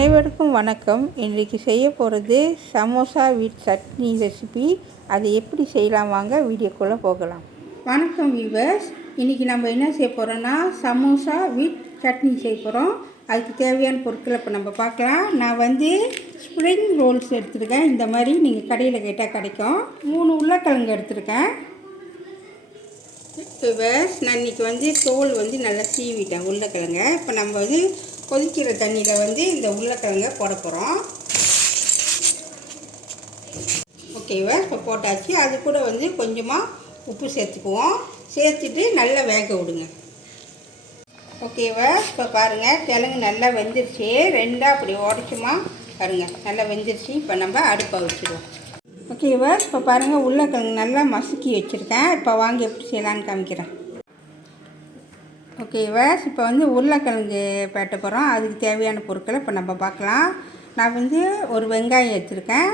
அனைவருக்கும் வணக்கம். இன்றைக்கி செய்ய போகிறது சமோசா வித் சட்னி ரெசிபி. அதை எப்படி செய்யலாம் வாங்க வீடியோக்குள்ளே போகலாம். வணக்கம் வியூவர்ஸ். இன்றைக்கி நம்ம என்ன செய்ய போகிறோன்னா சமோசா வித் சட்னி செய்ய போகிறோம். அதுக்கு தேவையான பொருட்களை இப்போ நம்ம பார்க்கலாம். நான் ஸ்ப்ரிங் ரோல்ஸ் எடுத்துருக்கேன். இந்த மாதிரி நீங்கள் கடையில் கேட்டால் கிடைக்கும். 3 உருளைக்கிழங்கு எடுத்துருக்கேன். வியூவர்ஸ், நான் இன்றைக்கி தோல் நல்லா சீவிட்டேன் உருளைக்கிழங்க. இப்போ நம்ம கொதிக்கிற தண்ணியில் இந்த உருளைக்கிழங்க போட போகிறோம். ஓகேவா, இப்போ போட்டாச்சு. அது கூட கொஞ்சமாக உப்பு சேர்த்துக்குவோம். சேர்த்துட்டு நல்லா வேக விடுங்க. ஓகேவா, இப்போ பாருங்கள், கிழங்கு நல்லா வெந்துருச்சு. ரெண்டாக அப்படி உடச்சுமா பாருங்கள், நல்லா வெந்துருச்சு. இப்போ நம்ம அடுப்பை வச்சுருவோம். ஓகேவா, இப்போ பாருங்கள், உருளைக்கிழங்கு நல்லா மசுக்கி வச்சுருக்கேன். இப்போ வாங்க எப்படி செய்யலான்னு காமிக்கிறேன். ஓகேவா, இப்போ உருளைக்கிழங்கு பேட்ட போகிறோம். அதுக்கு தேவையான பொருட்களை இப்போ நம்ம பார்க்கலாம். நான் ஒரு வெங்காயம் எடுத்துருக்கேன்,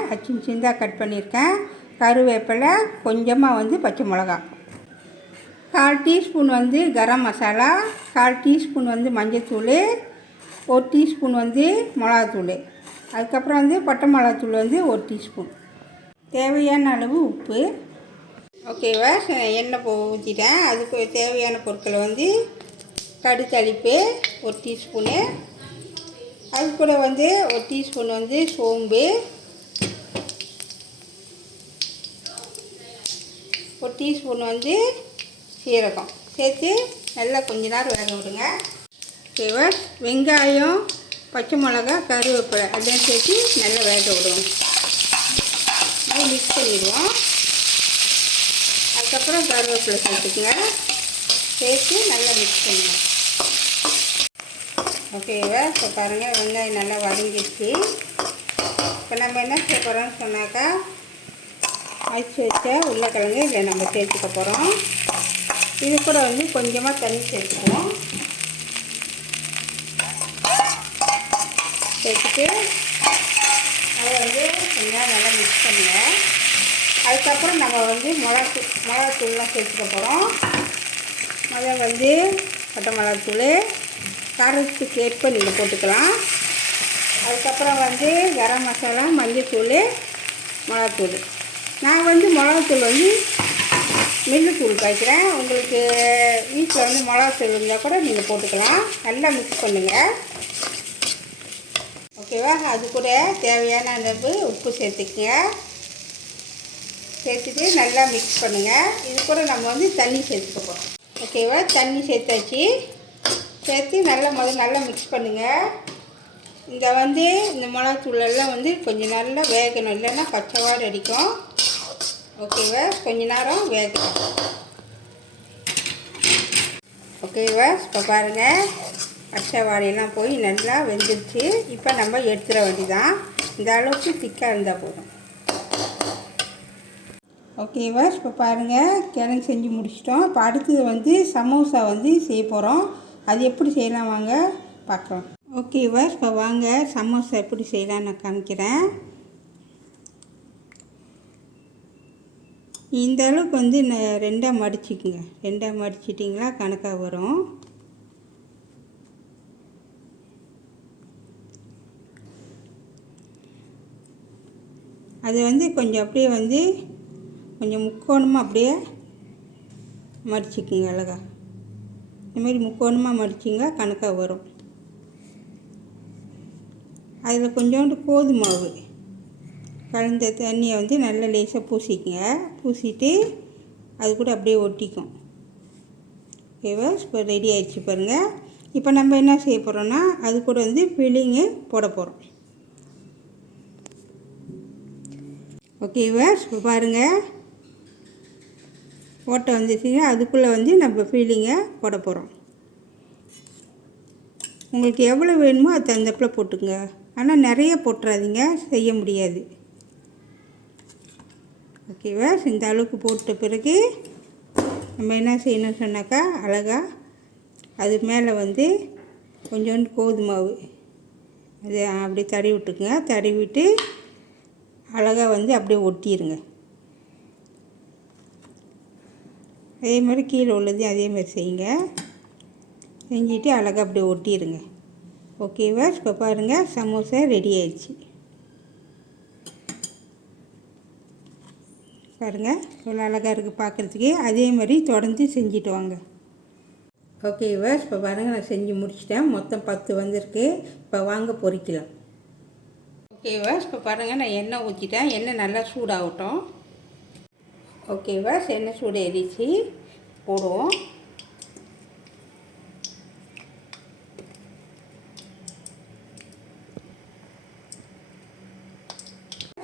சின்னதாக கட் பண்ணியிருக்கேன். கருவேப்பிலை, கொஞ்சமாக பச்சை மிளகா, 1/4 டீஸ்பூன் கரம் மசாலா, 1/4 டீஸ்பூன் மஞ்சள்தூள், 1 டீஸ்பூன் மிளகாத்தூள், அதுக்கப்புறம் பட்டை மிளகாத்தூள் 1 டீஸ்பூன், தேவையான அளவு உப்பு. ஓகேவா, எண்ணெய் ஊற்றிட்டேன். அதுக்கு தேவையான பொருட்களை கடுத்தளிப்பு 1 டீஸ்பூனு, அது கூட 1 டீஸ்பூன் சோம்பு, 1 டீஸ்பூன் சீரகம் சேர்த்து நல்லா கொஞ்ச நேரம் வேக விடுங்க. ஓகேவா, வெங்காயம், பச்சை மிளகா, கருவேப்பிலை அதெல்லாம் சேர்த்து நல்லா வேக விடுவோம். நல்லா மிக்ஸ் பண்ணிடுவோம். அதுக்கப்புறம் கருவேப்பிலை சேர்த்துக்குங்க. சேர்த்து நல்லா மிக்ஸ் பண்ணுங்கள். ஓகேவா, இப்போ பாருங்கள், வெங்காயம் நல்லா வதங்கிடுச்சு. இப்போ நம்ம என்ன செய்ய போகிறோம்னு சொன்னாக்கா, அரைச்சி வச்ச உருளைக்கிழங்கு இதில் நம்ம சேர்த்துக்க போகிறோம். இது கூட கொஞ்சமாக தண்ணி சேர்த்துக்குவோம். சேர்த்துட்டு அதை கொஞ்சம் நல்லா மிக்ஸ் பண்ணுங்கள். அதுக்கப்புறம் நம்ம மிளகாத்தூள்லாம் சேர்த்துக்க போகிறோம். முதல்ல பட்டை மிளகாத்தூள் காரத்துக்கு ஏற்ப நீங்கள் போட்டுக்கலாம். அதுக்கப்புறம் கரம் மசாலா, மஞ்சள்தூள், மிளகாத்தூள். நான் மிளகாத்தூள் மில்லுத்தூள் காய்க்கிறேன். உங்களுக்கு வீட்டில் மிளகாத்தூள் இருந்தால் கூட நீங்கள் போட்டுக்கலாம். நல்லா மிக்ஸ் பண்ணுங்கள். ஓகேவா, அது கூட தேவையான அளவு உப்பு சேர்த்துக்குங்க. சேர்த்துட்டு நல்லா மிக்ஸ் பண்ணுங்கள். இது கூட நம்ம தண்ணி சேர்த்துக்க போகிறோம். ஓகேவா, தண்ணி சேர்த்தாச்சு. சேர்த்து நல்லா மிக்ஸ் பண்ணுங்கள். இந்த மிளகாத்தூளெல்லாம் கொஞ்சம் நல்லா வேகணும், இல்லைன்னா பச்சை வாடை அடிக்கும். ஓகேவா, கொஞ்ச நேரம் வேகணும். ஓகேவா, இப்போ பாருங்கள், பச்சை வாடையெல்லாம் போய் நல்லா வெந்துருச்சு. இப்போ நம்ம எடுத்துட வேண்டியதான். இந்த அளவுக்கு திக்காக இருந்தால் போதும். ஓகேவா, இப்போ பாருங்கள், கிழங்கு செஞ்சு முடிச்சிட்டோம். இப்போ அடுத்தது சமோசா செய்ய போகிறோம். அது எப்படி செய்யலாம் வாங்க பார்க்கலாம். ஓகேவா, இப்போ வாங்க சமோசா எப்படி செய்யலாம் நான் காமிக்கிறேன். இந்த அளவுக்கு ரெண்டாக மடிச்சிக்குங்க. ரெண்டாக மடிச்சிட்டிங்களா கணக்காக வரும். அது கொஞ்சம் அப்படியே கொஞ்சம் முக்கோணமாக அப்படியே மடிச்சிக்குங்க. அழகா இந்தமாரி முக்கோணமாக மடிச்சிங்க கணக்காக வரும். அதில் கொஞ்சோண்டு கோதுமை மாவு கலந்த தண்ணியை நல்லா லேசாக பூசிக்குங்க. பூசிட்டு அது கூட அப்படியே ஒட்டிக்கும். ஓகேவா, இப்போ ரெடி ஆகிடுச்சு பாருங்கள். இப்போ நம்ம என்ன செய்ய போகிறோன்னா, அது கூட ஃபில்லிங்கு போட போகிறோம். ஓகேவா, இப்போ பாருங்கள், ஓட்டை வந்துச்சுங்க. அதுக்குள்ளே நம்ம ஃபீலிங்கை போட போகிறோம். உங்களுக்கு எவ்வளோ வேணுமோ அது தகுந்தப்பில் போட்டுங்க. ஆனால் நிறைய போட்டுறாதீங்க, செய்ய முடியாது. ஓகேவா, இந்த அளவுக்கு போட்ட பிறகு நம்ம என்ன செய்யணும்னு சொன்னாக்கா, அழகாக அது மேலே கொஞ்சோண்டு கோதுமை மாவு அது அப்படியே தடவி விட்டுக்குங்க. தடவிட்டு அழகாக அப்படியே ஒட்டிடுங்க. அதே மாதிரி கீழே உள்ளதையும் அதே மாதிரி செய்யுங்க. செஞ்சுட்டு அழகாக அப்படியே ஒட்டிடுங்க. ஓகேவா, இப்போ பாருங்கள் சமோசா ரெடி ஆயிடுச்சு. பாருங்கள் இவ்வளோ அழகாக இருக்குது பார்க்குறதுக்கு. அதே மாதிரி தொடர்ந்து செஞ்சுட்டு வாங்க. ஓகேவா, இப்போ பாருங்கள் நான் செஞ்சு முடிச்சிட்டேன். மொத்தம் 10 வந்திருக்கு. இப்போ வாங்க பொரிக்கலாம். ஓகேவா, இப்போ பாருங்கள் நான் எண்ணெய் ஊற்றிட்டேன். எண்ணெய் நல்லா சூடாகட்டும். ஓகேவா, எண்ணெய் சூடு ஏறிச்சு. போடுவோம்.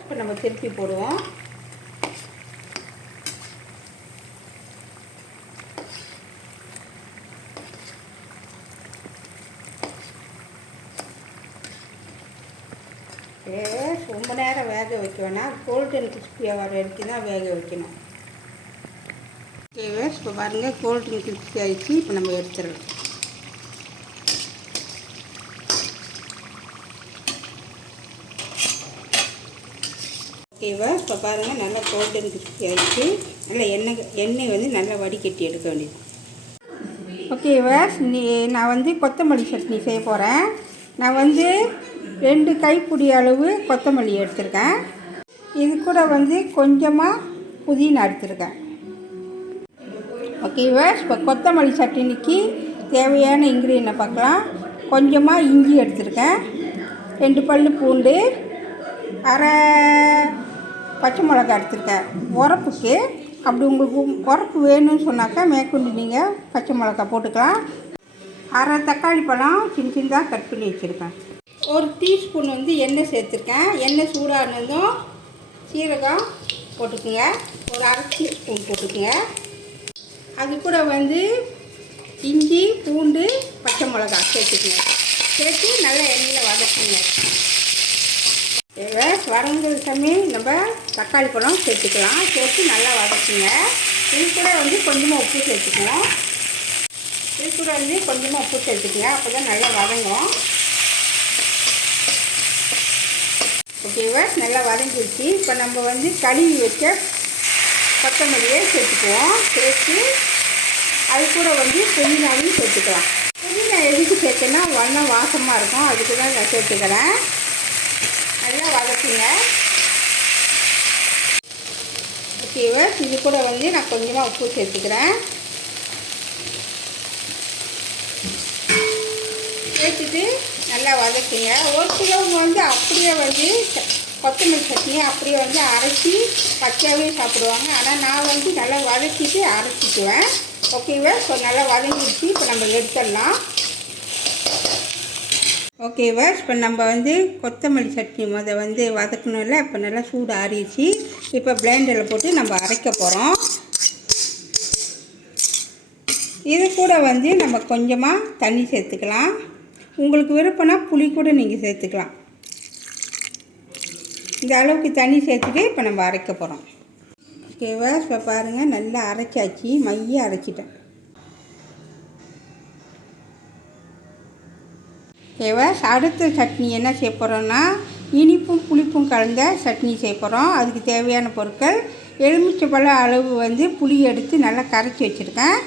இப்போ நம்ம திருப்பி போடுவோம். ரொம்ப நேரம் வேக வைக்க வேணாம். கோல்டன் கிறிஸ்பியாக வர வரைக்கும் தான் வேக வைக்கணும். ஓகேவா, இப்போ பாருங்கள் கோல்டன் கிறிஸ்பி ஆகிடுச்சு. இப்போ நம்ம எடுத்துடலாம். ஓகேவா, இப்போ பாருங்கள் நல்லா கோல்டன் கிறிஸ்பி ஆகிடுச்சு. நல்லா எண்ணெய் வந்து நல்லா வடிகட்டி எடுக்க வேண்டியது. ஓகேவா, நான் வந்து கொத்தமல்லி சட்னி செய்ய போகிறேன். நான் வந்து 2 கைப்பிடி அளவு கொத்தமல்லி எடுத்திருக்கேன். இது கூட வந்து கொஞ்சமாக புதினா எடுத்திருக்கேன். ஓகேவா, இப்போ கொத்தமல்லி சட்னிக்கு தேவையான இன்க்ரீடியன்ட் பார்க்கலாம். கொஞ்சமாக இஞ்சி எடுத்திருக்கேன், 2 பல் பூண்டு, அரை பச்சை மிளகாய் எடுத்திருக்கேன் உரப்புக்கு. அப்படி உங்களுக்கு உரப்பு வேணும்னு சொன்னாக்கா மேற்கொண்டு நீங்கள் பச்சை மிளகாய் போட்டுக்கலாம். அரை தக்காளி பழம் சின்ன சின்னதாக கட் பண்ணி வச்சுருக்கேன். 1 டீஸ்பூன் வந்து எண்ணெய் சேர்த்துருக்கேன். எண்ணெய் சூடானதும் சீரகம் போட்டுக்குங்க. ஒரு அரை டீஸ்பூன் போட்டுக்குங்க. அது கூட வந்து இஞ்சி, பூண்டு, பச்சை மிளகாய் சேர்த்துக்குங்க. சேர்த்து நல்லா எண்ணெயில் வதக்குங்க. வதங்குற சமயம் நம்ம தக்காளி பழம் சேர்த்துக்கலாம். சேர்த்து நல்லா வதக்குங்க. இது கூட வந்து கொஞ்சமாக உப்பு சேர்த்துக்கலாம். இது கூட வந்து கொஞ்சமாக உப்பு சேர்த்துக்குங்க. அப்போ தான் நல்லா வதங்கும். ஓகேவா, நல்லா வதங்கிடுச்சு. இப்போ நம்ம வந்து கழுவி வச்ச கொத்தமல்லியை சேர்த்துக்குவோம். சேர்த்து அது கூட வந்து புதினாவையும் சேர்த்துக்கலாம். புதினா எதுக்கு சேர்த்தேன்னா வண்ணம் வாசமாக இருக்கும். அதுக்கு தான் நான் சேர்த்துக்கிறேன். நல்லா வதக்குங்க. ஓகேவா, இது கூட வந்து நான் கொஞ்சமாக உப்பு சேர்த்துக்கிறேன். சேர்த்துட்டு நல்லா வதக்குங்க. ஒரு சிலவங்க வந்து அப்படியே வந்து கொத்தமல்லி சட்னியை அப்படியே வந்து அரைச்சி பச்சையாகவே சாப்பிடுவாங்க. ஆனால் நான் வந்து நல்லா வதக்கிட்டு அரைச்சிக்குவேன். ஓகேவா, ஸோ நல்லா வதங்கிடுச்சு. இப்போ நம்ம எடுத்துடலாம். ஓகேவா, இப்போ நம்ம வந்து கொத்தமல்லி சட்னி வந்து வதக்கணும்ல. இப்போ நல்லா சூடு ஆறிடுச்சு. இப்போ பிளேண்டரில் போட்டு நம்ம அரைக்க போகிறோம். இது கூட வந்து நம்ம கொஞ்சமாக தண்ணி சேர்த்துக்கலாம். உங்களுக்கு விருப்பம்னா புளி கூட நீங்கள் சேர்த்துக்கலாம். இந்த அளவுக்கு தண்ணி சேர்த்துட்டு இப்போ நம்ம அரைக்க போகிறோம். ஓகேவா, இப்போ பாருங்கள் நல்லா அரைச்சாச்சு. மைய அரைச்சிட்டேன். ஓகேவா, அடுத்த சட்னி என்ன செய்ய போகிறோன்னா இனிப்பும் புளிப்பும் கலந்த சட்னி செய்ய போகிறோம். அதுக்கு தேவையான பொருட்கள் எலுமிச்சைப்பழ அளவு வந்து புளி எடுத்து நல்லா கரைச்சி வச்சுருக்கேன்.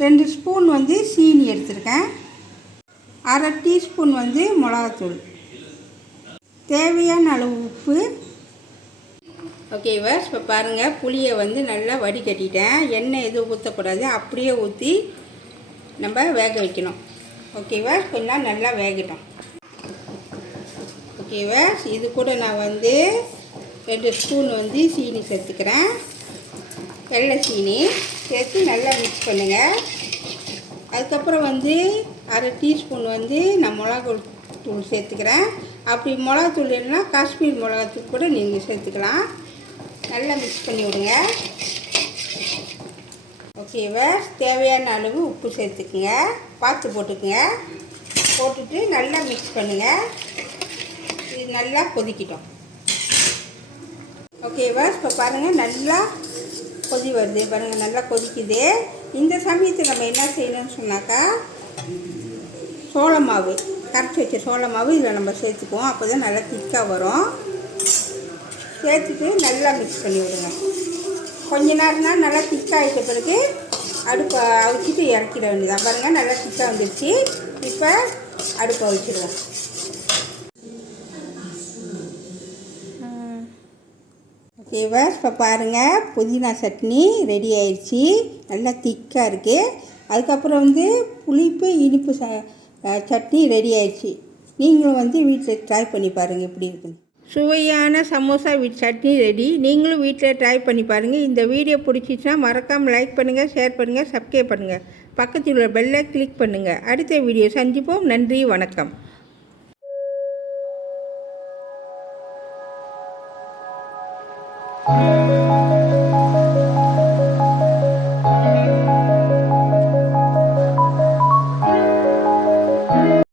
2 ஸ்பூன் வந்து சீனி எடுத்துருக்கேன். அரை டீஸ்பூன் வந்து மிளகாத்தூள், தேவையான அளவு உப்பு. ஓகேவா, இப்போ பாருங்கள் புளியை வந்து நல்லா வடிகட்டிட்டேன். எண்ணெய் எதுவும் ஊற்றக்கூடாது. அப்படியே ஊற்றி நம்ம வேக வைக்கணும். ஓகேவா, கொஞ்சம் நல்லா வேகட்டும். ஓகேவா, இது கூட நான் வந்து 2 ஸ்பூன் வந்து சீனி சேர்த்துக்கிறேன். வெள்ளை சீனி சேர்த்து நல்லா மிக்ஸ் பண்ணுங்கள். அதுக்கப்புறம் வந்து அரை டீஸ்பூன் வந்து நான் மிளகாத்தூள் சேர்த்துக்கிறேன். அப்படி மிளகாத்தூள் இல்லைன்னா காஷ்மீர் மிளகாத்தூள் கூட நீங்கள் சேர்த்துக்கலாம். நல்லா மிக்ஸ் பண்ணி விடுங்க. ஓகேவா, தேவையான அளவு உப்பு சேர்த்துக்குங்க. பார்த்து போட்டுக்குங்க. போட்டுட்டு நல்லா மிக்ஸ் பண்ணுங்கள். இது நல்லா கொதிக்கிட்டோம். ஓகேவா, இப்போ பாருங்கள் நல்லா கொதி வருது. பாருங்கள் நல்லா கொதிக்குது. இந்த சமயத்தில் நம்ம என்ன செய்யணும்னு சொன்னாக்கா சோள மாவு, கரைச்சி வச்ச சோள மாவு இதில் நம்ம சேர்த்துக்குவோம். அப்போ தான் நல்லா திக்காக வரும். சேர்த்துட்டு நல்லா மிக்ஸ் பண்ணி விடுங்க. கொஞ்ச நேரம்னா நல்லா திக்காகிட்ட பிறகு அடுப்பை அவிச்சிட்டு இறக்கிட வேண்டியதான். பாருங்கள் நல்லா திக்காக வந்துடுச்சு. இப்போ அடுப்பை வச்சுருவேன். ஓகேவா, இப்போ பாருங்கள் புதினா சட்னி ரெடி ஆயிடுச்சு. நல்லா திக்காக இருக்குது. அதுக்கப்புறம் வந்து புளிப்பு இனிப்பு சட்னி ரெடி ஆயிடுச்சு. நீங்களும் வந்து வீட்டில் ட்ரை பண்ணி பாருங்கள் எப்படி இருக்குன்னு. சுவையான சமோசா சட்னி ரெடி. நீங்களும் வீட்டில் ட்ரை பண்ணி பாருங்கள். இந்த வீடியோ பிடிச்சிச்சுன்னா மறக்காமல் லைக் பண்ணுங்கள், ஷேர் பண்ணுங்கள், சப்ஸ்கிரைப் பண்ணுங்கள். பக்கத்தில் உள்ள பெல்லை கிளிக் பண்ணுங்கள். அடுத்த வீடியோ சந்திப்போம். நன்றி, வணக்கம்.